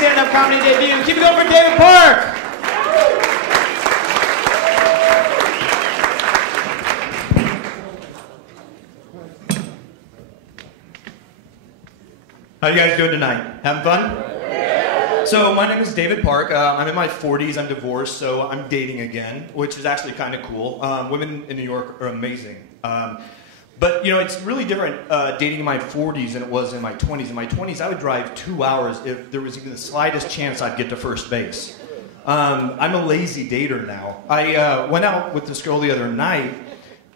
stand-up comedy debut. Keep it going for David Parke. How you guys doing tonight? Having fun? Yeah. So my name is David Parke. I'm in my 40s. I'm divorced, so I'm dating again, which is actually kind of cool. Women in New York are amazing. But, you know, it's really different dating in my 40s than it was in my 20s. In my 20s, I would drive 2 hours if there was even the slightest chance I'd get to first base. I'm a lazy dater now. I went out with this girl the other night,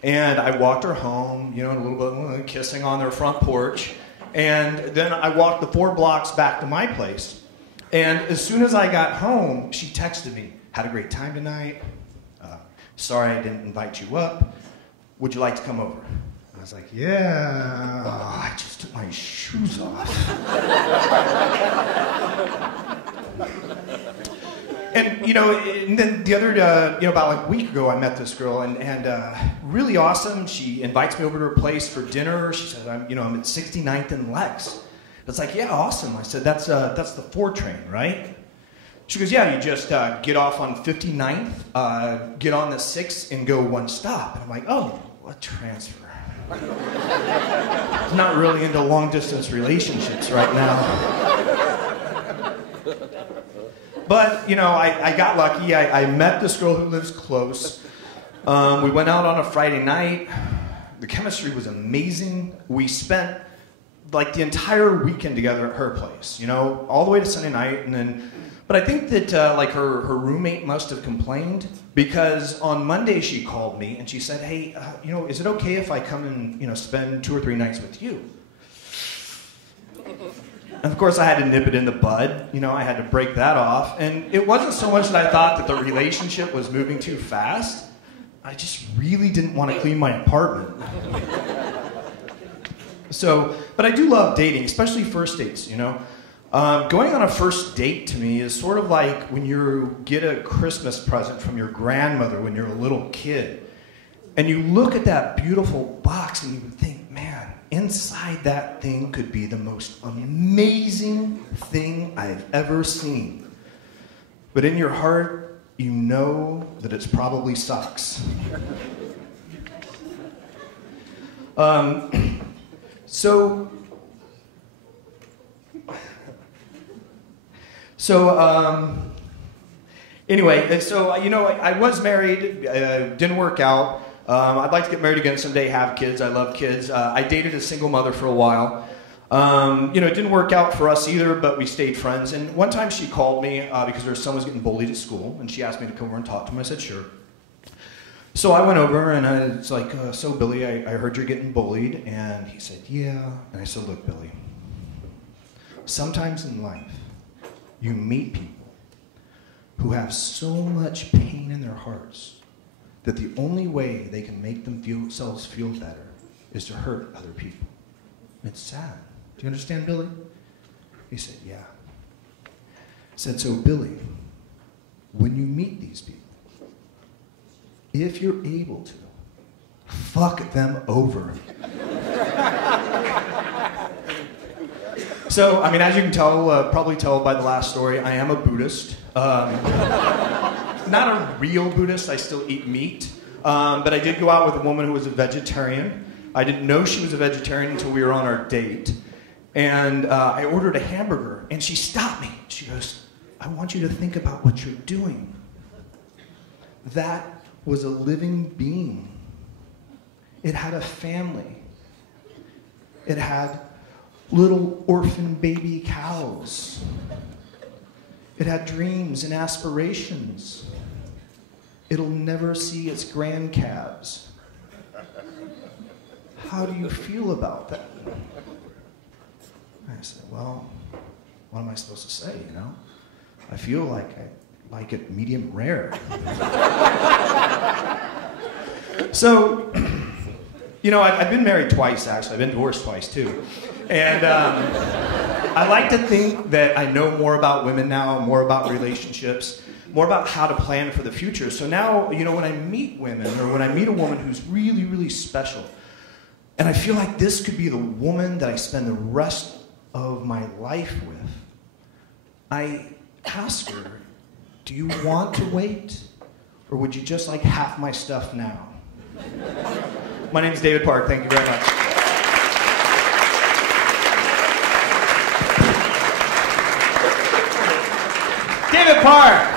and I walked her home, you know, a little bit kissing on their front porch. And then I walked the 4 blocks back to my place. And as soon as I got home, she texted me, "Had a great time tonight. Sorry I didn't invite you up. Would you like to come over?" I was like, "Yeah." Oh, I just took my shoes off. And, you know, and then the other, you know, about like a week ago, I met this girl, and really awesome. She invites me over to her place for dinner. She said, I'm at 69th and Lex. It's like, yeah, awesome. I said, that's the 4 train, right? She goes, yeah, you just get off on 59th, get on the 6th, and go 1 stop. And I'm like, oh, what transfer? I'm not really into long-distance relationships right now. But, you know, I got lucky. I met this girl who lives close. We went out on a Friday night. The chemistry was amazing. We spent, like, the entire weekend together at her place, you know, all the way to Sunday night. But I think that, like, her roommate must have complained, because on Monday she called me and she said, hey, you know, is it okay if I come and, you know, spend 2 or 3 nights with you? And of course I had to nip it in the bud, you know, I had to break that off. And it wasn't so much that I thought that the relationship was moving too fast. I just really didn't want to clean my apartment. But I do love dating, especially first dates, you know. Going on a first date to me is sort of like when you get a Christmas present from your grandmother when you're a little kid. And you look at that beautiful box and you think, man, inside that thing could be the most amazing thing I've ever seen. But in your heart, you know that it's probably socks. Anyway, so, you know, I was married, didn't work out. I'd like to get married again someday, have kids. I love kids. I dated a single mother for a while. You know, it didn't work out for us either, but we stayed friends. And one time she called me because her son was getting bullied at school, and she asked me to come over and talk to him. I said, sure. So I went over, and it's like, so Billy, I heard you're getting bullied. And he said, yeah. And I said, look, Billy, sometimes in life, you meet people who have so much pain in their hearts that the only way they can make themselves feel better is to hurt other people. It's sad. Do you understand, Billy? He said, yeah. I said, so Billy, when you meet these people, if you're able to, fuck them over. So, I mean, as you can tell, probably tell by the last story, I am a Buddhist. Not a real Buddhist, I still eat meat. But I did go out with a woman who was a vegetarian. I didn't know she was a vegetarian until we were on our date. And I ordered a hamburger, and she stopped me. She goes, I want you to think about what you're doing. That was a living being. It had a family. It had little orphan baby cows. It had dreams and aspirations. It'll never see its grandcalves. How do you feel about that? I said, well, what am I supposed to say, you know? I feel like I like it medium rare. So, you know, I've been married twice, actually. I've been divorced twice, too. And I like to think that I know more about women now, more about relationships, more about how to plan for the future. So now, you know, when I meet women, or when I meet a woman who's really, really special, and I feel like this could be the woman that I spend the rest of my life with, I asked her, do you want to wait? Or would you just like half my stuff now? My name is David Parke. Thank you very much. David Parke!